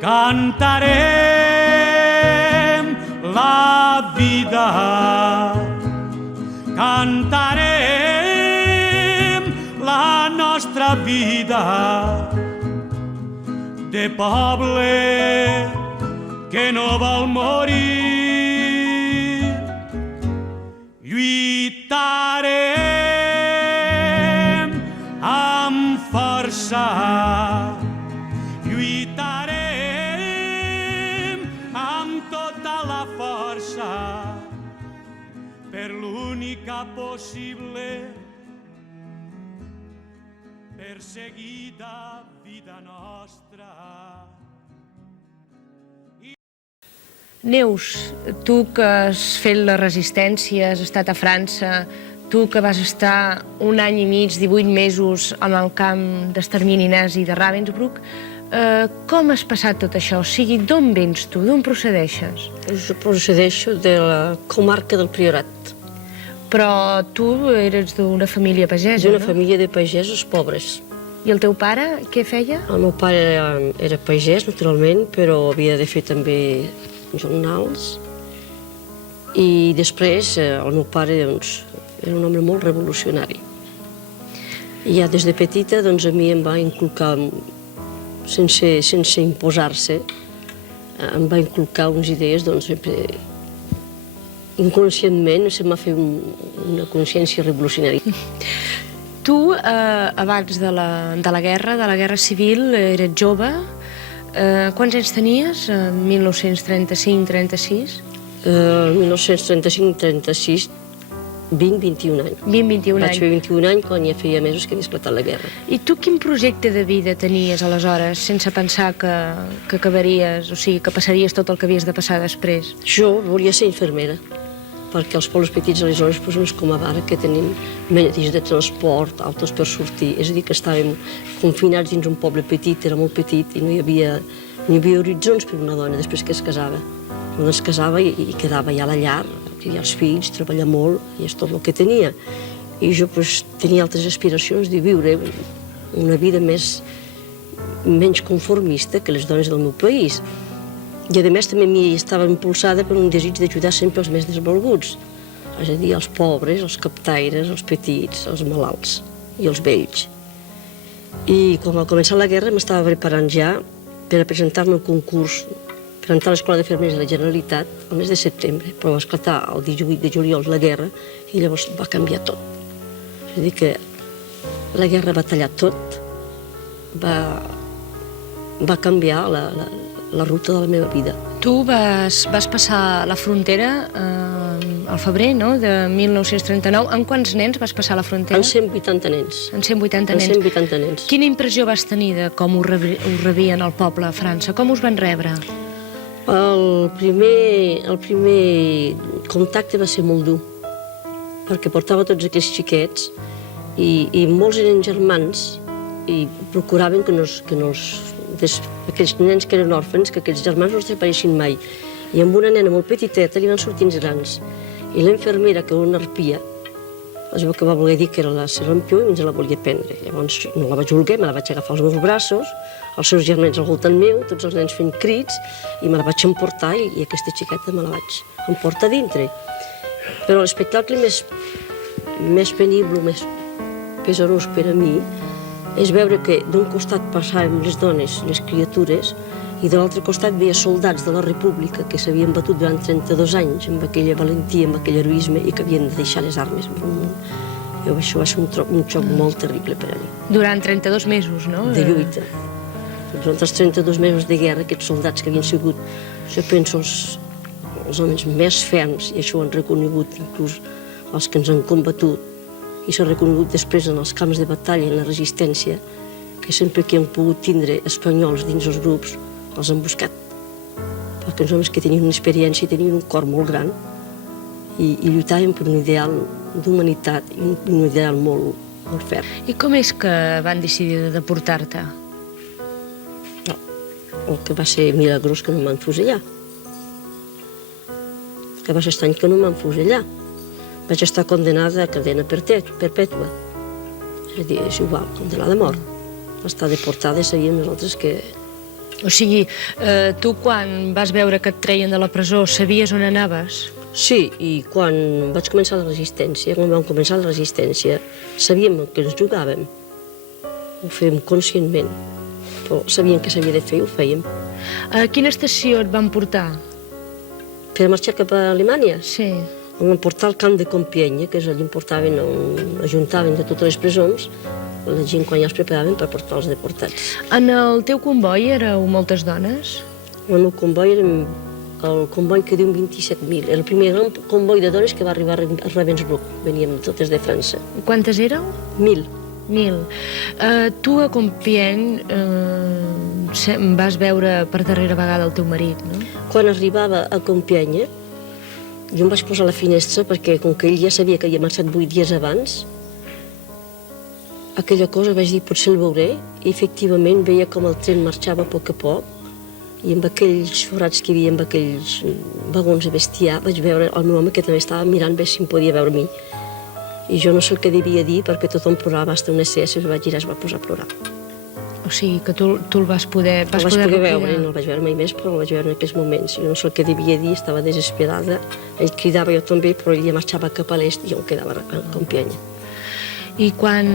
Cantarem la vida, cantarem la nostra vida de poble que no vol morir. Lluitarem amb força, lluitarem amb tota la força per l'única possible perseguida vida nostra. Neus, tu que has fet la resistència, has estat a França, tu que vas estar 1 any i mig, 18 mesos en el camp d'extermini nazi de Ravensbrück, com has passat tot això? O sigui, d'on vens tu? D'on procedeixes? Jo procedeixo de la comarca del Priorat. Però tu eres d'una família pagesa, no? D'una família de pagesos pobres. I el teu pare què feia? El meu pare era pagès, naturalment, però havia de fer també jornals. I després el meu pare era un home molt revolucionari. I ja des de petita a mi em va inculcar, sense imposar-se, em va inculcar unes idees, sempre inconscientment se'm va fer una consciència revolucionària. Tu, abans de la guerra civil, eres jove. Quants anys tenies? 1935-36? 1935-36, 20-21 anys. 20-21 anys. Vaig fer 21 anys quan ja feia mesos que havia esclatat la guerra. I tu quin projecte de vida tenies aleshores, sense pensar que acabaries, o sigui, que passaries tot el que havies de passar després? Jo volia ser infermera, perquè els pobles petits aleshores no és com ara, que tenim mitjans de transport, autos per sortir. És a dir, que estàvem confinats dins un poble petit, era molt petit, i no hi havia horitzons per una dona després que es casava. Una es casava i quedava ja a la llar, criar els fills, treballar molt, i és tot el que tenia. I jo tenia altres aspiracions de viure una vida menys conformista que les dones del meu país. I a més també estava impulsada per un desig d'ajudar sempre els més desvalguts, és a dir, els pobres, els captaires, els petits, els malalts i els vells. I quan va començar la guerra m'estava preparant ja per a presentar-me al concurs per entrar a l'Escola de Fermers de la Generalitat el mes de setembre, però va esclatar el 18 de juliol la guerra i llavors va canviar tot. És a dir, que la guerra va tallar tot, va canviar la ruta de la meva vida. Tu vas passar la frontera al febrer, no?, de 1939. Amb quants nens vas passar la frontera? En 180 nens. En 180 nens. En 180 nens. Quina impressió vas tenir de com us rebien el poble a França? Com us van rebre? El primer contacte va ser molt dur, perquè portava tots aquests xiquets i molts eren germans i procuraven que aquells nens que eren òrfens, que aquells germans no els desapareixin mai. I amb una nena molt petiteta li van sortir els grans. I l'infermera, que era una arpia, es veu que va voler dir que era la Serampió i ens la volia prendre. Llavors no la vaig voler, me la vaig agafar als meus braços, els seus germans al voltant meu, tots els nens fent crits, i me la vaig emportar i aquesta xiqueta me la vaig emportar dintre. Però l'espectacle més penible, més pesarós per a mi, és veure que d'un costat passàvem les dones, les criatures, i de l'altre costat veia soldats de la República que s'havien batut durant 32 anys amb aquella valentia, amb aquell heroisme i que havien de deixar les armes per un munt. I això va ser un xoc molt terrible per a mi. Durant 32 mesos, no? De lluita. Durant els 32 mesos de guerra, aquests soldats que havien sigut, jo penso, els homes més ferms, i això ho han reconegut inclús els que ens han combatut, i s'ha reconegut després en els camps de batalla, en la resistència, que sempre que han pogut tindre espanyols dins els grups, els han buscat. Perquè els homes que tenien una experiència i tenien un cor molt gran i lluitaven per un ideal d'humanitat i un ideal molt ferm. I com és que van decidir de deportar-te? El que va ser milagrós que no m'han fusellat. Que va ser estrany que no m'han fusellat. Vaig estar condenada a cadena perpètua. És a dir, és igual, condenada a mort. Va estar deportada i sabíem nosaltres que O sigui, tu quan vas veure que et treien de la presó sabies on anaves? Sí, i quan vaig començar la resistència, quan vam començar la resistència, sabíem que ens jugàvem. Ho fèiem conscientment, però sabíem que s'havia de fer i ho fèiem. A quina estació et van portar? Per marxar cap a Alemanya, Sí. em van portar al camp de Compiègne, que és allà on portaven, on ajuntaven de totes les presons, la gent quan ja els preparaven per portar els deportats. En el teu comboi éreu moltes dones? El meu comboi era el comboi que diu 27.000. Era el primer gran comboi de dones que va arribar a Ravensbrück. Veníem totes de França. Quantes éreu? 1.000. 1.000. Tu a Compiègne vas veure per darrera vegada el teu marit, no? Quan arribava a Compiègne, jo em vaig posar a la finestra perquè, com que ell ja sabia que havia marxat 8 dies abans, aquella cosa vaig dir, potser el veuré, i efectivament veia com el tren marxava a poc, i amb aquells forats que hi havia, amb aquells vagons de bestiar, vaig veure el meu home que també estava mirant bé si em podia veure a mi. I jo no sé el que devia dir perquè tothom plorava, fins una SS, vaig girar i es va posar a plorar. O sigui, que tu el vas poder El vaig poder recuperar. veure, no el vaig veure mai més, però el vaig veure en aquells moments. Jo no sé el que devia dir, estava desesperada. Ell cridava, jo també, però ell ja marxava cap a l'est i jo em quedava a Compiègne. I quan,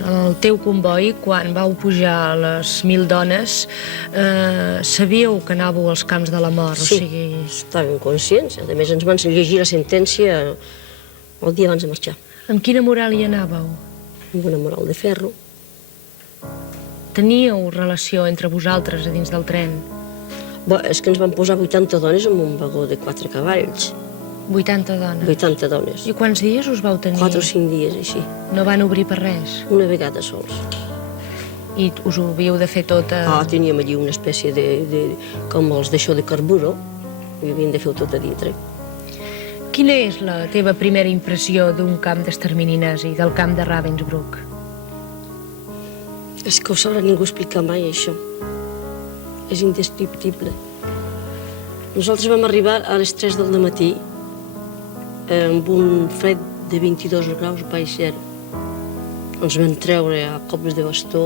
en el teu comboi, quan vau pujar les 1.000 dones, sabíeu que anàveu als camps de la mort? Sí, O sigui... estàvem conscients. A més, ens van llegir la sentència el dia abans de marxar, Amb quina moral hi anàveu? amb una moral de ferro. Teníeu relació entre vosaltres a dins del tren? Bé, és que ens van posar 80 dones en un vagó de 4 cavalls. 80 dones? 80 dones. I quants dies us vau tenir? 4 o 5 dies, així. No van obrir per res? Una vegada sols. I us ho havíeu de fer tot a... Teníem allí una espècie com els d'això de carburo, i havien de fer-ho tot a dintre. Quina és la teva primera impressió d'un camp d'extermini nazi, del camp de Ravensbrück? És que ho sabrà ningú explicar mai, això. És indescriptible. Nosaltres vam arribar a les 3 del matí amb un fred de 22 graus baix zero. Ens vam treure a cops de bastó,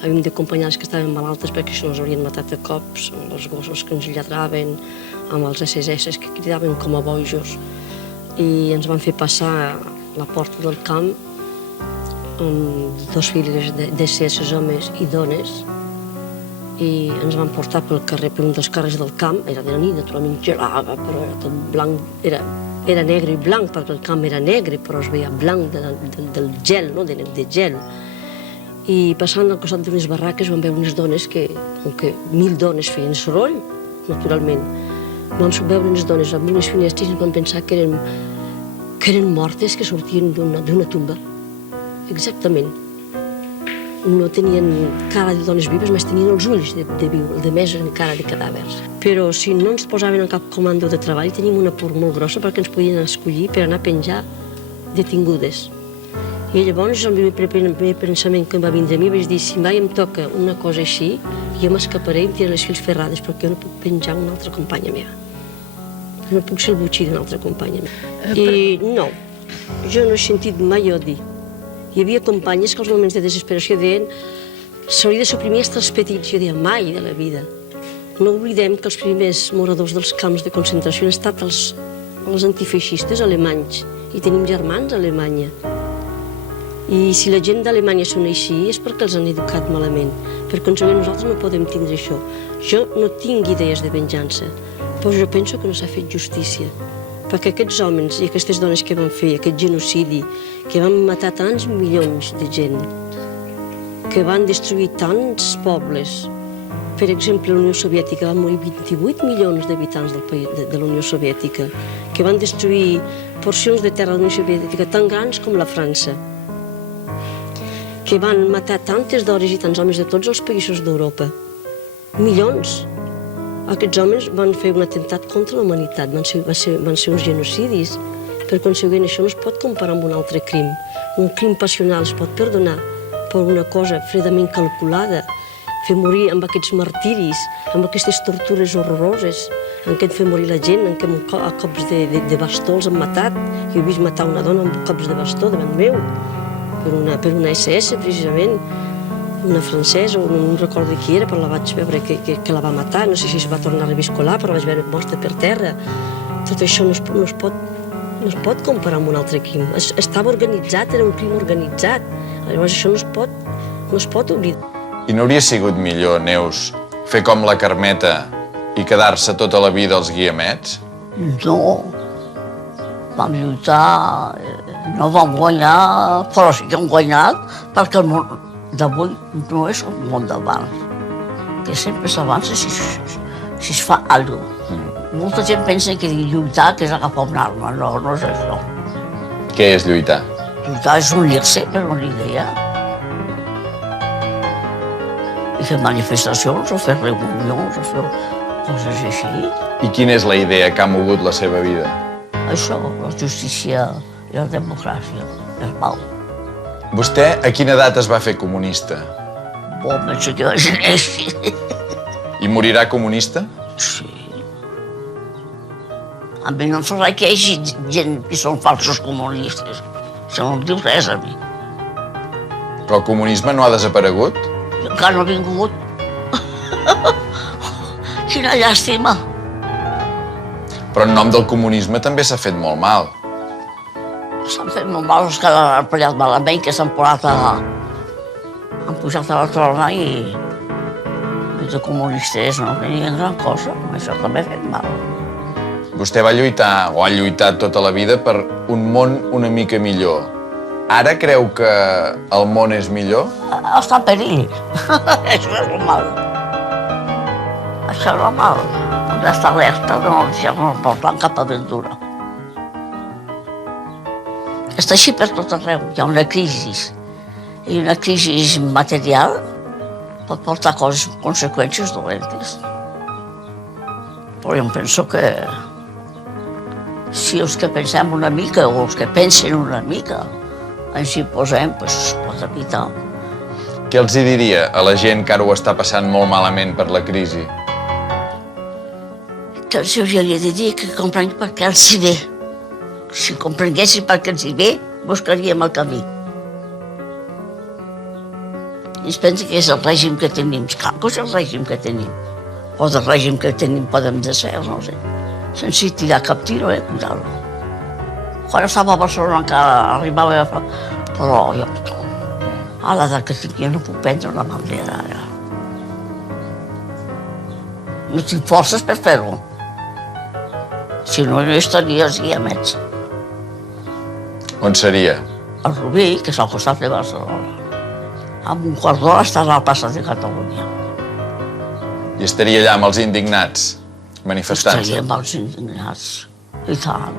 havíem d'acompanyar els que estaven malaltes perquè això ens haurien matat a cops, amb els gossos que ens lladraven, amb els SS que cridaven com a bojos. I ens van fer passar la porta del camp amb 2 files d'SS homes i dones i ens van portar pel carrer, per un dels carrers del camp. Era de nit, naturalment gelava, però era tot blanc, era negre i blanc perquè el camp era negre, però es veia blanc del gel, no? de gel. I passant al costat d'unes barraques vam veure unes dones que, com que 1.000 dones feien soroll, naturalment, vam veure unes dones amb unes finestres i vam pensar que eren mortes que sortien d'una tumba. Exactament. No tenien cara de dones vives, més tenien els ulls de més encara de cadàvers. Però si no ens posaven en cap comando de treball, teníem una por molt grossa perquè ens podien escollir per anar a penjar detingudes. I llavors el primer pensament que em va vindre a mi vaig dir, si mai em toca una cosa així, jo m'escaparé i em tiraré les fils ferrades perquè jo no puc penjar una altra companya meva. No puc ser el botxí d'una altra companya meva. I no, jo no he sentit mai odi. Hi havia companyes que als moments de desesperació deien s'hauria de suprimir fins als petits. Jo deia, mai de la vida. No oblidem que els primers moradors dels camps de concentració han estat els antifeixistes alemanys i tenim germans a Alemanya. I si la gent d'Alemanya són així és perquè els han educat malament. Per conseqüent, nosaltres no podem tindre això. Jo no tinc idees de venjança, però jo penso que no s'ha fet justícia. Perquè aquests homes i aquestes dones que van fer aquest genocidi, que van matar tants milions de gent, que van destruir tants pobles. Per exemple, la Unió Soviètica van morir 28 milions d'habitants del país de la Unió Soviètica, que van destruir porcions de terra de la Unió Soviètica tan grans com la França, que van matar tantes dones i tants homes de tots els països d'Europa. Milions. Aquests homes van fer un atemptat contra la humanitat, van ser uns genocidis. Per consegüent, això no es pot comparar amb un altre crim. Un crim passional es pot perdonar per una cosa fredament calculada, fer morir amb aquests martiris, amb aquestes tortures horroroses, en què han fet morir la gent, en què a cops de bastó els han matat. Jo he vist matar una dona amb cops de bastó davant meu, per una SS, precisament. una francesa, no recordo qui era, però la vaig veure que la va matar, no sé si es va tornar a reviscolar, però la vaig veure morta per terra. Tot això no es pot comparar amb un altre crim. Estava organitzat, era un crim organitzat. Llavors això no es pot oblidar. I no hauria sigut millor, Neus, fer com la Carmeta i quedar-se tota la vida als Guiamets? No. Vam lluitar, no vam guanyar, però sí que hem guanyat, perquè el món d'avui no és el món d'abans, que sempre s'avança si es fa alguna cosa. Molta gent pensa que lluitar que és agafar una arma, no és això. Què és lluitar? Lluitar és unir-se per una idea. I fer manifestacions, o fer reunions, o fer coses així. I quina és la idea que ha mogut la seva vida? Això, la justícia i la democràcia, el pau. Vostè a quina edat es va fer comunista? Bon, penso que vaig néixer. I morirà comunista? Sí. A mi no em fa res que hi hagi gent que són falsos comunistes. Això no em diu res a mi. Però el comunisme no ha desaparegut? I encara no ha vingut. Quina llàstima. Però en nom del comunisme també s'ha fet molt mal. S'han fet molt mal els que han pallat malament, que s'han posat han pujat a la trona i de comunistes no tenien gran cosa. Això també ha fet mal. Vostè va lluitar, o ha lluitat tota la vida, per un món una mica millor. Ara creu que el món és millor? Està en perill. Això és el mal. Això és el mal. Hem d'estar alerta de no deixar-nos portar cap aventura. Està així per tot arreu. Hi ha una crisi. I una crisi material pot portar conseqüències dolentes. Però jo penso que si els que pensem una mica o els que pensen una mica ens hi posem, doncs es pot evitar. Què els hi diria a la gent que ara ho està passant molt malament per la crisi? Que els hauria de dir que comprenguin per què els hi ve. Si comprenguessin per què els hi ve, buscaríem el camí. I es pensa que és el règim que tenim. Clar que és el règim que tenim. O del règim que tenim podem desfer, no sé. Sense tirar cap tiro, cuidar-lo. Quan estava a Barcelona encara arribava a fer... Però jo, a l'edat que tinc, jo no puc prendre una bandera ara. No tinc forces per fer-ho. Si no, no estaria als Guiamets. On seria? El Rubí, que és al costat de Barcelona. Amb un quart d'hora estarà al plaça de Catalunya. I estaria allà amb els indignats, manifestant-se? Estaria amb els indignats. I tant.